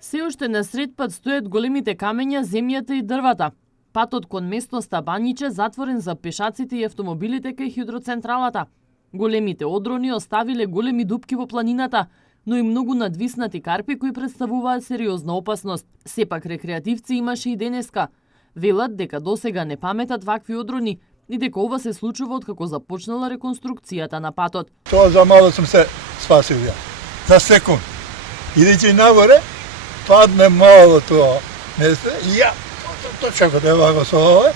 Се уште насред пат стоят големите камења, земјата и дрвата. Патот кон местноста Банјиче затворен за пешаците и автомобилите кај хидроцентралата. Големите одрони оставиле големи дупки во планината, но и многу надвиснати карпи кои представуваат сериозна опасност. Сепак рекреативци имаше и денеска. Велат дека досега не паметат вакви одрони и дека ова се случува откако започнала реконструкцијата на патот. Тоа за мало сум се спасил ја. За секунд. Идејќи нагоре, падне мало тоа. Не се, и ја точно да ваго со ова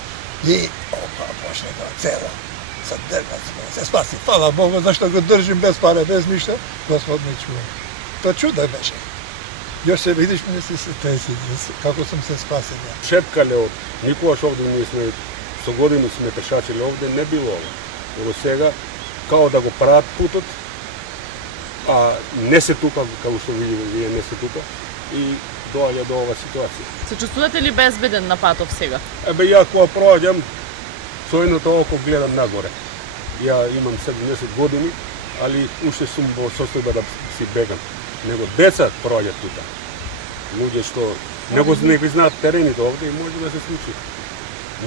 и опа, почне да цело. Се дргат се спаси. Фала Богу, зашто го држим без паре, без ништо, Господ не чува. Тоа чудо беше. Још се видиш мене се теси, како сум се спасил ја. Шепкале од никогаш овде ние сме со години сме пешачили овде, не било ова. Него сега као да го прават путот, а не се тука, како што видите, вие не се тука и доаѓа до ова ситуација. Се чувствувате ли безбеден на патов сега? Ебе ја кога проаѓам со едното око гледам нагоре. Ја имам 70 години, али уште сум во состојба да си бегам. Него деца проаѓаат тука. Луѓе што не го знаат терените овде и може да се случи.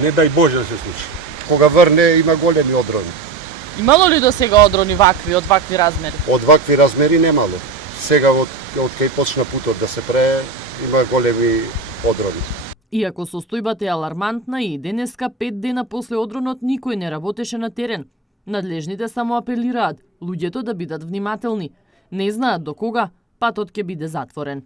Не дај Боже да се случи. Кога врне има големи одрони. Имало ли до сега одрони вакви, од вакви размери? Од вакви размери немало. Сега од кај почна путот да се прее, има големи одрони. Иако состојбата е алармантна и денеска 5 дена после одронот никој не работеше на терен. Надлежните само апелираат луѓето да бидат внимателни. Не знаат до кога патот ќе биде затворен.